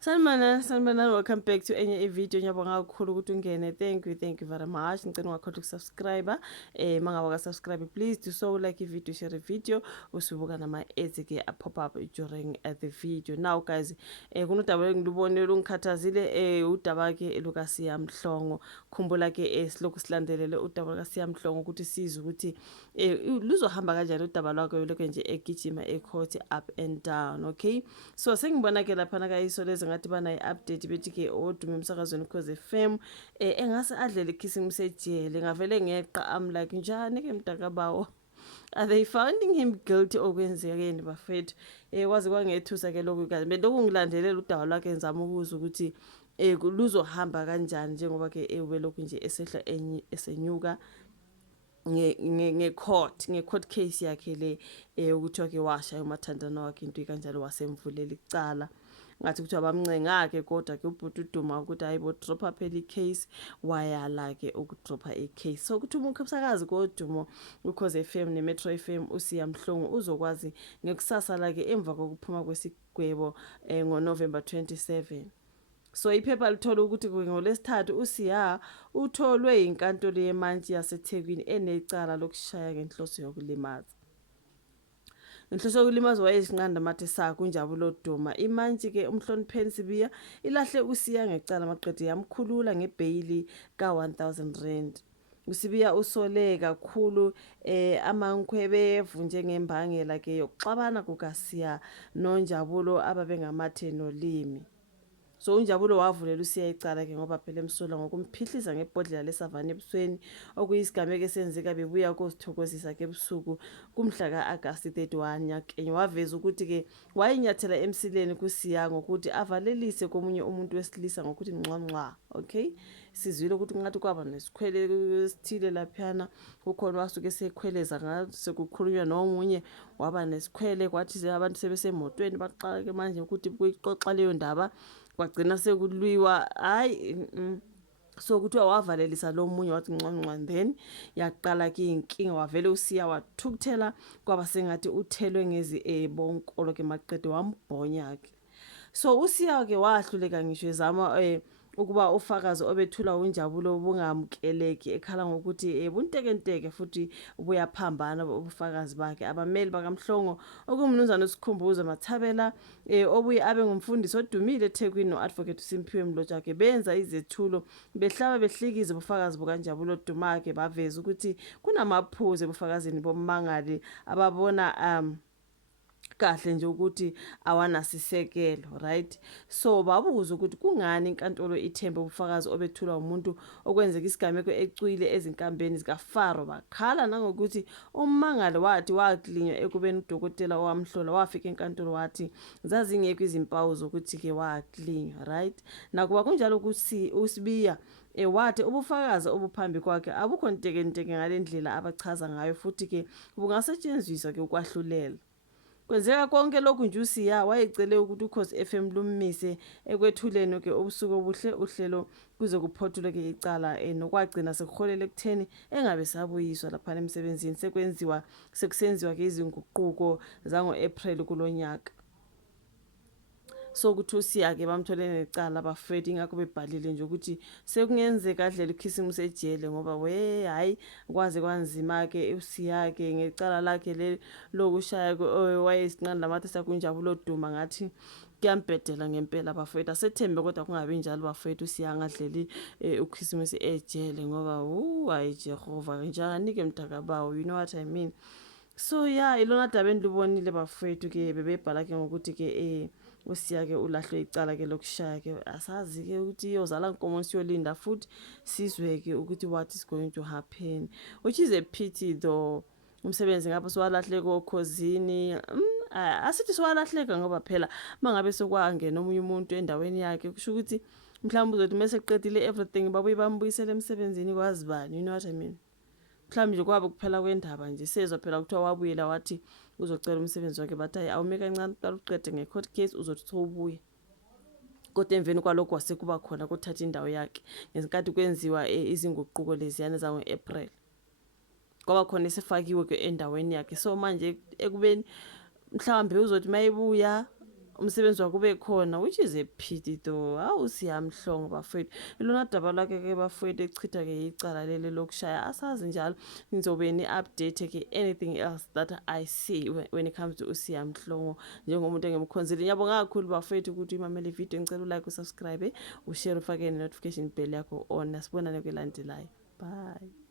Sanibonani, welcome back to enye video. Ngiyabonga kakhulu ukuthi ungene. Thank you very much. Ngicela ungakhohlwa ukusubscribe. Mangabe akasubscribe, please do so, like video, share video, usibuka nama ads ke pop up during the video. Now guys, kunodaba engilubonile ungikhathazile udaba ke lukaSiya Mhlongo. Khumbula ke silokhu silandelele udaba lukaSiya Mhlongo ukuthi size ukuthi luzohamba kanjani udaba lwakhe lokho nje egijima ecourt up and down. Okay, so sengibona ke lapha kayiso lezi ngathi bana i-update bethi ke odume emsakazweni Ukhozi FM engase adlele kissing msejele ngavele ngeqa am like njani ke mntakabawo, are they finding him guilty okwenzekeni bafethu kwaze kwangethusa ke lokhu kazi beloku ngilandelela udaba lwakhe ngizama ukuza ukuthi luzohamba kanjani njengoba ke ubelokhu nje esehla esenyuka nge-court case yakhe le ukuthi wake washa umathandana wakhe into kanjalo wasemvulela icala ngathi kuthiwa bamncengake kodwa ke ubhuti uduma ukuthi hayibo dropa phela i-case wayala ke ukudropa i-case. So ukuthi umkhosikazi kodumo Ukhozi FM neMetro FM uSiya Mhlongo uzokwazi ngekusasa la ke emva kokuphuma kwesigwebo ngoNovember 27. So iphepha lithola ukuthi ngolesithathu uSiya utholwe inkantolo yemantshi yaseThekwini enecala lokushaya ngenhloso yokulimaza. Inhloso yokulimaza wayezinqanda mathe sakho uNjabulo Duma. Imantshi ke uMhlonipheni Sibiya ilahle uSiya ngecala maqede yamkhulula ngebhayili ka R1000. uSibiya usole kakhulu amankhwebevu njengembangela ke yokuxabana kukaSiya noNjabulo ababengamathe nolimi. So uNjabulo wavulela uSiya icala ke ngoba phela emsola ngokumphihlisa ngebhodlela lesavana ebusweni okuyisigameko esenzeka bebuya kozithokozisa ke ebusuku kumhla kaAgasti 31 yakenye. Waveza ukuthi ke wayinyathela emsileni kuSiya ngokuthi avalelise komunye umuntu wesilisa ngokuthi nqwanqwa. Okay, sizwile ukuthi ngathi kwaba nesikhwele esithile laphana ukhona wasuke sekhweleza ngathi sekukhulunywa nomunye waba nesikhwele kwathi abantu sebesemotweni baqala ke manje ukuthi kuyixoxa leyo ndaba kwagcina sekulwiwa hayi so kuthiwa wavalelisa lo munye wathi nqwanqwa then yaqala ke inkinga wavele uSiya wathukuthela kwaba sengathi uthelwe ngezi bonkolo ke maqede wambhonya ke. So uSiya ke wahluleka ngisho ezama ukuba ufakazi obethula uNjabulo bungamukeleki ekhala ngokuthi buntekenteke futhi ubuyaphambana ubufakazi bakhe. Abameli bakaMhlongo okumnumzana uSikhumbuzo Mathabela obuye abe ngumfundisi odumile eThekwini noadvocate uSimphiwe Mlotshwa ke benza izethulo behlaba behlikiza ubufakazi bukaNjabulo Duma ke baveza ukuthi kunamaphuzu ebufakazini bommangali ababona kahle nje ukuthi awanasisekelo, right? So babuza ukuthi kungani inkantolo ithembe ubufakazi obethulwa umuntu okwenzeka isigameko ecwile ezinkambeni zikaFaro. Bakhala nangokuthi ummangali wathi waklinywa ekubeni udokotela owamhlola wafika enkantolo wathi zazingekho izimpawu zokuthi ke waklinywa, right? Nakuba kunjalo ukuthi uSibiya wathi ubufakazi obuphambi kwakhe abukho ntekenteke ngalendlela abachaza ngayo futhi ke bungasetshenziswa ke ukwahlulela. Kwenzeka konke lokhu nje uSiya wayecele ukuthi Ukhozi FM lummise ekwethuleni ke ubusuku obuhle uhlelo kuze kuphothulwe ke icala nokwagcina sekuholele ekutheni engabe sabuyiswa lapha emsebenzini sekusenziwa ke izinguquko zango-April kulonyaka. So ukuthi uSiya ke bamtholene necala bafethu ingakho bebhalile nje ukuthi sekungenzeka adlele ukhisimusi ejele ngoba hayi kwaze kwanzima ke uSiya ke ngecala lakhe le lokushaya wayesinqanda lamathi sakunjabulo Duma ngathi kuyambhedela ngempela bafethu. Asethembe kodwa kungabi njalo bafethu uSiya ngadleli ukhisimusi ejele ngoba hayi Jehova njani ke mntakabawo, you know what I mean. So yeah, ilona daba endibonile bafethu ke bebebhala ke ngokuthi ke uSiya ke ulahlwe icala ke lokushaya ke asazi ke ukuthi iyozala inkomo siyolinda futhi sizwe ke ukuthi what is going to happen, which is a pity though. Umsebenzi ngapha swalahleka okhozini asithi swalahleka ngoba phela mangabe sokwangena omunye umuntu endaweni yakhe kusho ukuthi mhlawumbe uzothi mase eqedile everything babuye bambuyisele emsebenzini kwazi bani, you know what I mean. Mhlawumbe nje kwabe kuphela kwendaba nje sezwa phela kuthiwa wabuyela wathi uzocela umsebenzi wakhe bathi awume kancane uqala uqede nge-court case uzothi ubuye. Kodwa emveni kwalokho wasekuba khona kuthatha indawo yakhe ngesikhathi kwenziwa izinguquko leziyana zango-April. Kwaba khona esifakiwe ke endaweni yakhe. So manje ekubeni mhlawumbe uzothi mayibuya umsebenzi wakho ube khona, which is a pity though. Hawu Siyamhlongo bafowethu, ilona daba lakhe-ke bafowethu echitha-ke icala leli lokushaya. Asazi njalo nizobe ni-update-ke anything else that I see when it comes to uSiyamhlongo njengomuntu engimkhonzile. Ngiyabonga kakhulu bafowethu ukuthi imamele ivideo, ngicela ulike, usubscribe, ushare, ufake ne-notification bell yakho on. Asibonane kwelandelayo. Bye.